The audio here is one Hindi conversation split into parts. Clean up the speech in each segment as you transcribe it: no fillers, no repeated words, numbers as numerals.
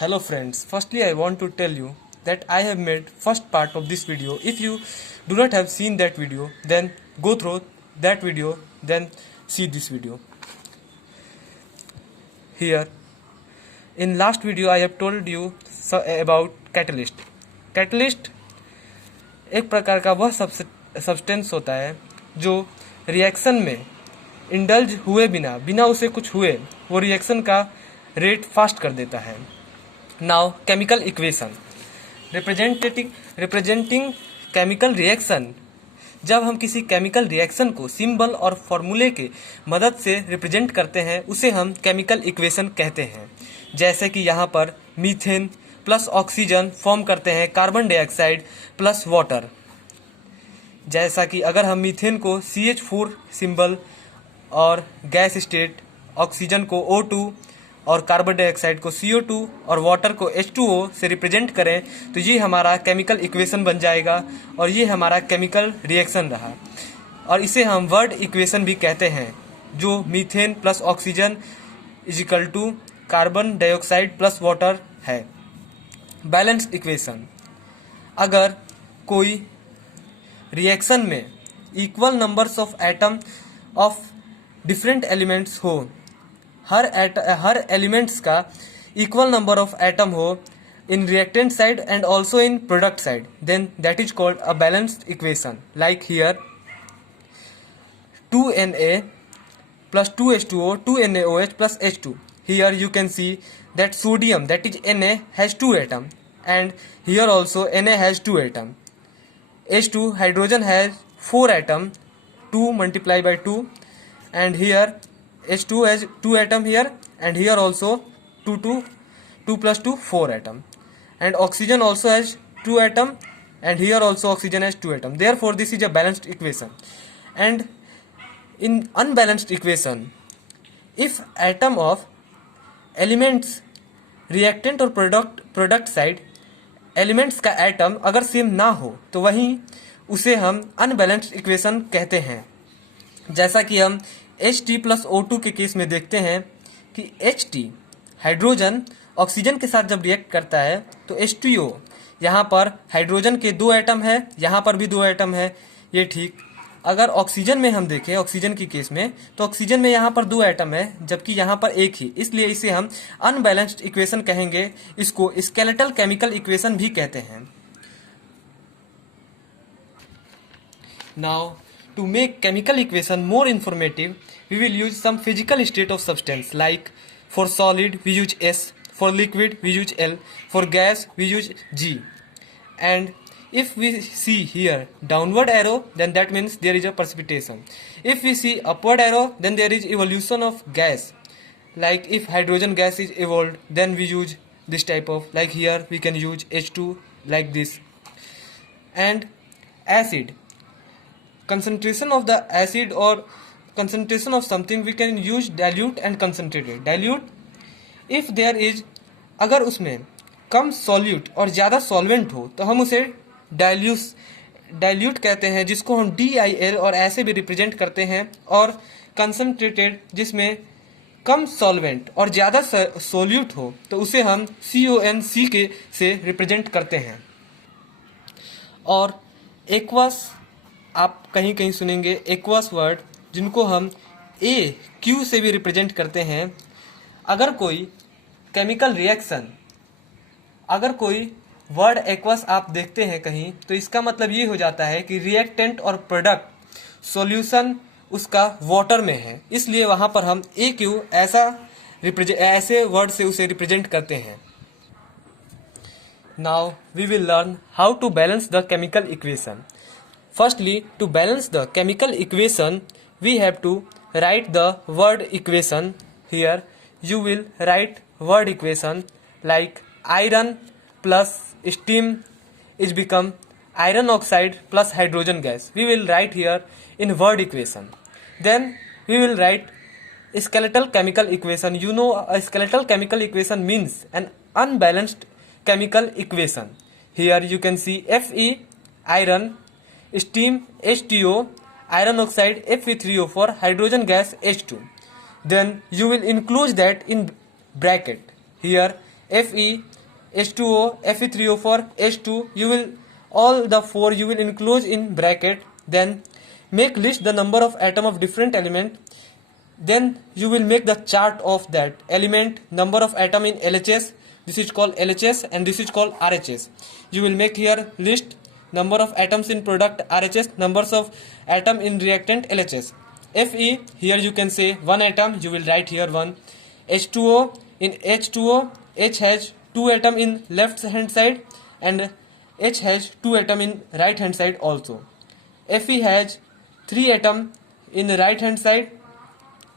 Hello friends, firstly I want to tell you that I have made first part of this video. If you do not have seen that video, then go through that video, then see this video. Here, in last video I have told you about catalyst. Catalyst एक प्रकार का वह सब्सटेंस होता है जो रिएक्शन में इंडल्ज हुए बिना उसे कुछ हुए वो रिएक्शन का रेट फास्ट कर देता है. Now chemical equation representing chemical reaction. जब हम किसी केमिकल रिएक्शन को सिंबल और फॉर्मूले के मदद से रिप्रेजेंट करते हैं उसे हम केमिकल इक्वेशन कहते हैं. जैसे कि यहाँ पर मीथेन प्लस ऑक्सीजन फॉर्म करते हैं कार्बन डाइऑक्साइड प्लस वाटर. जैसा कि अगर हम मीथेन को CH4 सिंबल और गैस स्टेट, ऑक्सीजन को O2 और कार्बन डाइऑक्साइड को CO2 और वाटर को H2O से रिप्रेजेंट करें तो ये हमारा केमिकल इक्वेशन बन जाएगा और ये हमारा केमिकल रिएक्शन रहा. और इसे हम वर्ड इक्वेशन भी कहते हैं जो methane plus oxygen is equal to carbon dioxide plus water है. Balanced equation. अगर कोई रिएक्शन में equal numbers of atom of different elements हो, हर एलिमेंट्स का इक्वल नंबर ऑफ एटम हो in reactant side and also in product side, then that is called a balanced equation. Like here 2Na plus 2H2O 2NaOH plus H2. Here you can see that sodium, that is Na, has 2 atoms, and here also Na has 2 atoms. H2 hydrogen has 4 atoms, 2 multiplied by 2, and here H2 has 2 atoms here, and here also 2 plus 2 4 atoms, and oxygen also has 2 atoms, and here also oxygen has 2 atoms. Therefore this is a balanced equation. And in unbalanced equation, if atom of elements reactant और प्रोडक्ट साइड एलिमेंट्स का एटम अगर सेम ना हो तो वहीं उसे हम अनबैलेंस्ड इक्वेशन कहते हैं. जैसा कि हम Ht प्लस O2 के केस में देखते हैं कि Ht हाइड्रोजन ऑक्सीजन के साथ जब रिएक्ट करता है तो H2O, यहाँ पर हाइड्रोजन के 2 एटम है, यहाँ पर भी 2 एटम है. ये ठीक. अगर ऑक्सीजन में हम देखें, ऑक्सीजन की केस में, तो ऑक्सीजन में यहाँ पर 2 एटम है जबकि यहाँ पर एक ही, इसलिए इसे हम अनबैलेंस्ड इक्वेशन कहेंगे. इसको स्केलेटल केमिकल इक्वेशन भी कहते हैं. Now to make chemical equation more informative we will use some physical state of substance. Like for solid we use S, for liquid we use L, for gas we use G. And if we see here downward arrow, then that means there is a precipitation. If we see upward arrow, then there is evolution of gas. Like if hydrogen gas is evolved, then we use this type of, like here we can use H2 like this. And acid, concentration of the acid or concentration of something, we can use dilute and concentrated. Dilute, if there is, अगर उसमें कम सॉल्यूट और ज़्यादा सॉल्वेंट हो तो हम उसे डाइल्यूट कहते हैं, जिसको हम DIL और ऐसे भी रिप्रेजेंट करते हैं. और कंसनट्रेटेड, जिसमें कम सॉल्वेंट और ज़्यादा सोल्यूट हो तो उसे हम CONC के से रिप्रेजेंट करते हैं. और एक्वस, आप कहीं कहीं सुनेंगे एक्वस वर्ड, जिनको हम AQ से भी रिप्रेजेंट करते हैं. अगर कोई केमिकल रिएक्शन, अगर कोई वर्ड एक्वस आप देखते हैं कहीं, तो इसका मतलब ये हो जाता है कि रिएक्टेंट और प्रोडक्ट सॉल्यूशन उसका वाटर में है, इसलिए वहां पर हम AQ ऐसे वर्ड से उसे रिप्रेजेंट करते हैं. Now we will learn how to balance the chemical equation. Firstly, to balance the chemical equation we have to write the word equation. Here you will write word equation like iron plus steam is become iron oxide plus hydrogen gas. We will write here in word equation. Then we will write skeletal chemical equation. You know, a skeletal chemical equation means an unbalanced chemical equation. Here you can see Fe iron, steam H2O, iron oxide Fe3O4, hydrogen gas H2. Then you will include that in bracket. Here Fe, H2O, Fe3O4, H2, you will all the four you will enclose in bracket, then make list the number of atom of different element, then you will make the chart of that element, number of atom in LHS, this is called LHS and this is called RHS. You will make here list number of atoms in product RHS, numbers of atom in reactant LHS. Fe, here you can say one atom, you will write here one. H2O, in H2O, H has two atom in left hand side and H has two atom in right hand side also. Fe has three atom in the right hand side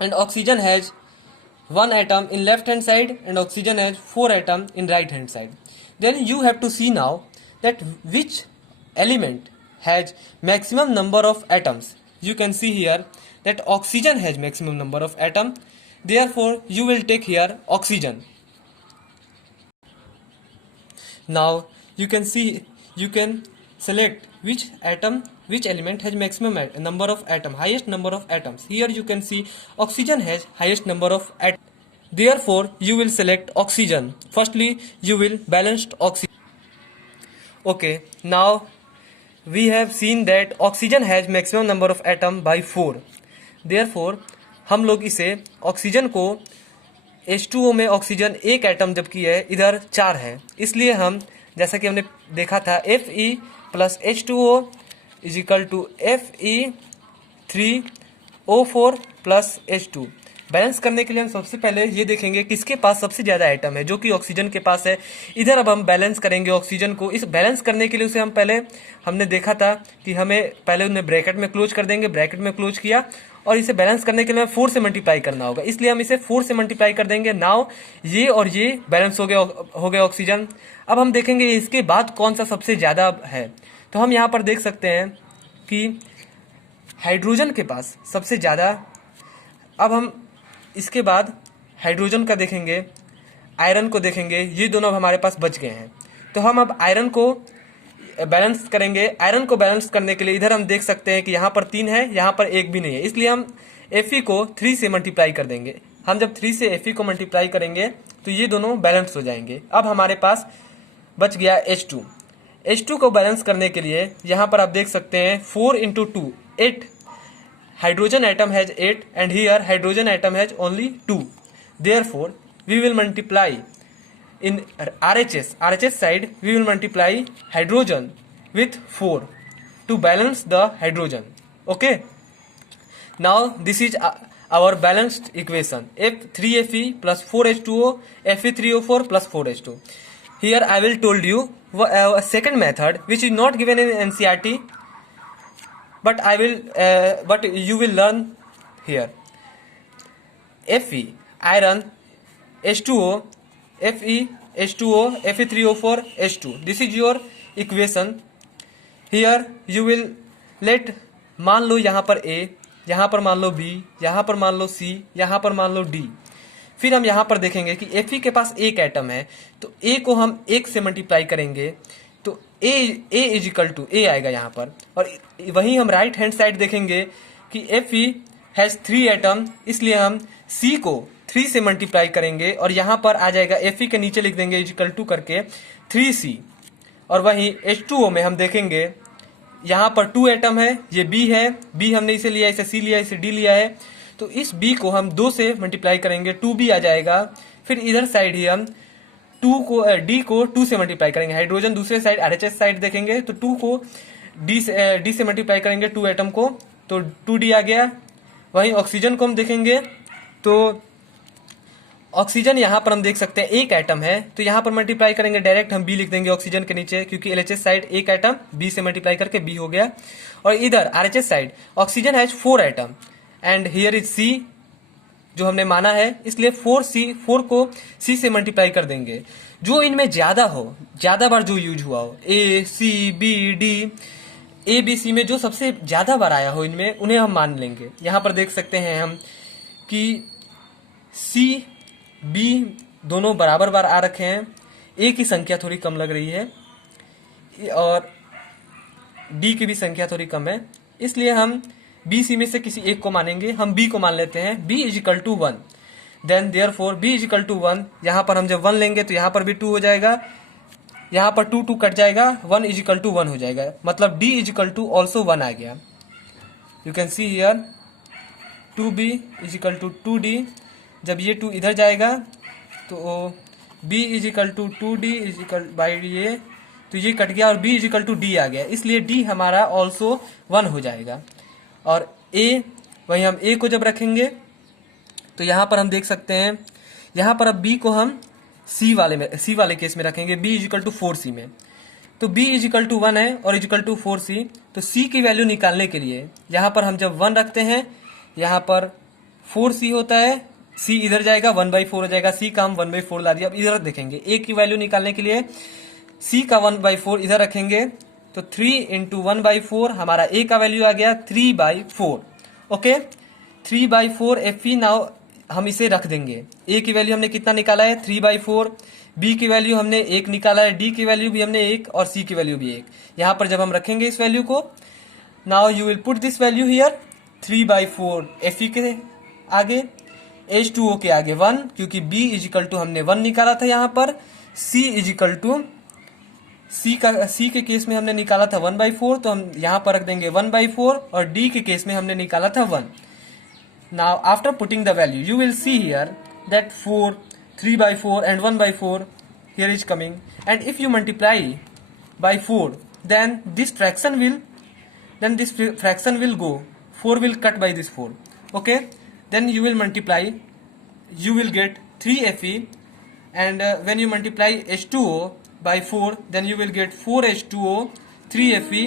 and oxygen has one atom in left hand side and oxygen has four atom in right hand side. Then you have to see now that which element has maximum number of atoms. You can see here that oxygen has maximum number of atom, therefore you will take here oxygen. Now you can see, you can select which element has maximum number of atom, highest number of atoms. Here you can see oxygen has highest number of atoms, therefore you will select oxygen. Firstly you will balance oxygen. Okay, now we have seen that oxygen has maximum number of atom by 4, therefore हम लोग इसे ऑक्सीजन को H2O में ऑक्सीजन एक एटम जबकि है इधर 4 है, इसलिए हम जैसा कि हमने देखा था Fe plus H2O is equal to Fe3O4 plus H2। Balance करने के लिए हम सबसे पहले ये देखेंगे किसके पास सबसे ज़्यादा आइटम है, जो कि ऑक्सीजन के पास है। इधर अब हम बैलेंस करेंगे ऑक्सीजन को। इस बैलेंस करने के लिए उसे हमने देखा था कि हमें पहले उन्हें ब्रैकेट में क्लोज कर देंगे, ब्रैकेट में क्लोज किया और इसे बैलेंस करने के लिए 4 से मल्टीप्लाई करना होगा, इसलिए हम इसे 4 से मल्टीप्लाई कर देंगे। नाउ ये और ये बैलेंस हो गया ऑक्सीजन। अब हम देखेंगे इसके बाद कौन सा सबसे ज़्यादा है, तो हम यहाँ पर देख सकते हैं कि हाइड्रोजन के पास सबसे ज़्यादा। अब हम इसके बाद हाइड्रोजन का देखेंगे, आयरन को देखेंगे, ये दोनों अब हमारे पास बच गए हैं। तो हम अब आयरन को बैलेंस करेंगे। आयरन को बैलेंस करने के लिए इधर हम देख सकते हैं कि यहाँ पर 3 है, यहाँ पर 1 भी नहीं है, इसलिए हम Fe को 3 से मल्टीप्लाई कर देंगे। हम जब 3 से Fe को मल्टीप्लाई करेंगे तो ये दोनों बैलेंस हो जाएंगे। अब हमारे पास बच गया H2। H2 को बैलेंस करने के लिए यहाँ पर आप देख सकते हैं 4 × 2 8 hydrogen atom has 8 and here hydrogen atom has only 2, therefore we will multiply in RHS side we will multiply hydrogen with 4 to balance the hydrogen. Okay, now this is our balanced equation F3Fe plus 4H2O Fe3O4 plus 4H2. Here I will told you a second method which is not given in NCERT, but but you will learn here. Fe iron H2O Fe H2O Fe3O4 H2, this is your equation. Here you will let, मान लो यहाँ पर A, यहाँ पर मान लो B, यहाँ पर मान लो C, यहाँ पर मान लो D। फिर हम यहाँ पर देखेंगे कि Fe के पास एक एटम है, तो A को हम 1 से मल्टीप्लाई करेंगे तो A is equal to A आएगा यहाँ पर। और वहीं हम राइट हैंड साइड देखेंगे कि Fe हैज़ 3 एटम, इसलिए हम C को 3 से मल्टीप्लाई करेंगे और यहाँ पर आ जाएगा Fe के नीचे लिख देंगे इज इक्वल टू करके 3C। और वहीं H2O में हम देखेंगे यहाँ पर 2 एटम है, ये B है, B हमने इसे लिया, इसे C लिया, इसे D लिया है, तो इस B को हम 2 से मल्टीप्लाई करेंगे 2B आ जाएगा। फिर इधर साइड ही हम D को 2 से मल्टीप्लाई करेंगे, हाइड्रोजन दूसरे साइड RHS साइड देखेंगे तो 2 को D से मल्टीप्लाई करेंगे 2 एटम को, तो 2D आ गया। वहीं ऑक्सीजन को हम देखेंगे तो ऑक्सीजन यहाँ पर हम देख सकते हैं एक एटम है, तो यहाँ पर मल्टीप्लाई करेंगे डायरेक्ट हम B लिख देंगे ऑक्सीजन के नीचे, क्योंकि LHS साइड एक एटम, B से मल्टीप्लाई करके B हो गया। और इधर RHS side oxygen has 4 atom and here is C जो हमने माना है, इसलिए 4 को C से मल्टीप्लाई कर देंगे। जो इनमें ज्यादा हो, ज्यादा बार जो यूज हुआ हो, A C B D A B C में जो सबसे ज्यादा बार आया हो इनमें, उन्हें हम मान लेंगे। यहाँ पर देख सकते हैं हम कि C B दोनों बराबर बार आ रखे हैं, A की संख्या थोड़ी कम लग रही है और D की भी संख्या थोड़ी कम है, इसलिए हम B C में से किसी एक को मानेंगे। हम B को मान लेते हैं, B is equal to 1। Then therefore B is equal to 1, यहाँ पर हम जब 1 लेंगे तो यहाँ पर भी 2 हो जाएगा, यहाँ पर 2 2 कट जाएगा, 1 इज इक्वल टू 1 हो जाएगा, मतलब D is equal to also 1 आ गया। You can see here 2B is equal to 2D, जब ये 2 इधर जाएगा तो B is equal to 2D is equal by ये, तो ये कट गया और B is equal to D आ गया, इसलिए D हमारा ऑल्सो 1 हो जाएगा। और A, वहीं हम A को जब रखेंगे तो यहाँ पर हम देख सकते हैं, यहाँ पर अब B को हम C वाले केस में रखेंगे, B is equal to 4C में, तो B इज इक्वल टू 1 है और इज इक्वल टू 4C, तो C की वैल्यू निकालने के लिए यहाँ पर हम जब 1 रखते हैं, यहाँ पर 4C होता है, C इधर जाएगा 1/4 हो जाएगा, C का हम 1/4 ला दिया। अब इधर देखेंगे A की वैल्यू निकालने के लिए C का 1/4 इधर रखेंगे, तो 3 इंटू 1/4 हमारा A का वैल्यू आ गया 3/4। Okay, 3/4 FE। नाउ हम इसे रख देंगे, A की वैल्यू हमने कितना निकाला है 3/4, B की वैल्यू हमने 1 निकाला है, D की वैल्यू भी हमने 1 और C की वैल्यू भी 1। यहाँ पर जब हम रखेंगे इस वैल्यू को, now you will put this value here 3/4 FE के आगे, H2O के आगे 1, क्योंकि B इज इक्वल टू हमने 1 निकाला था, यहाँ पर C is equal to C के केस में हमने निकाला था 1/4, तो हम यहाँ पर रख देंगे 1/4, और D के केस में हमने निकाला था 1। Now after putting the value you will see here that 4, 3/4 and 1/4 here is coming, and if you multiply by 4 then this fraction will go, 4 will cut by this 4, okay, then you will multiply, you will get 3Fe, and when you multiply H2O by 4 then you will get 4H2O 3Fe,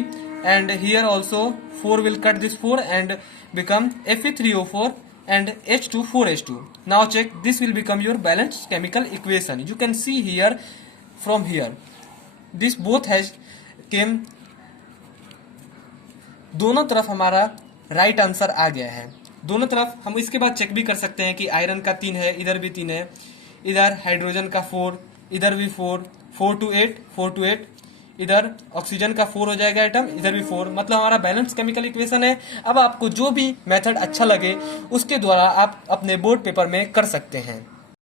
and here also 4 will cut this 4 and become Fe3O4 and H2 4H2. Now check, this will become your balanced chemical equation. You can see here from here this both has came, दोनों तरफ हमारा राइट आंसर आ गया है, दोनों तरफ। हम इसके बाद चेक भी कर सकते हैं कि आयरन का 3 है, इधर भी 3 है, इधर हाइड्रोजन का 4, इधर भी 4, 4 to 8, इधर ऑक्सीजन का 4 हो जाएगा एटम, इधर भी 4, मतलब हमारा बैलेंस केमिकल इक्वेशन है। अब आपको जो भी मेथड अच्छा लगे उसके द्वारा आप अपने बोर्ड पेपर में कर सकते हैं।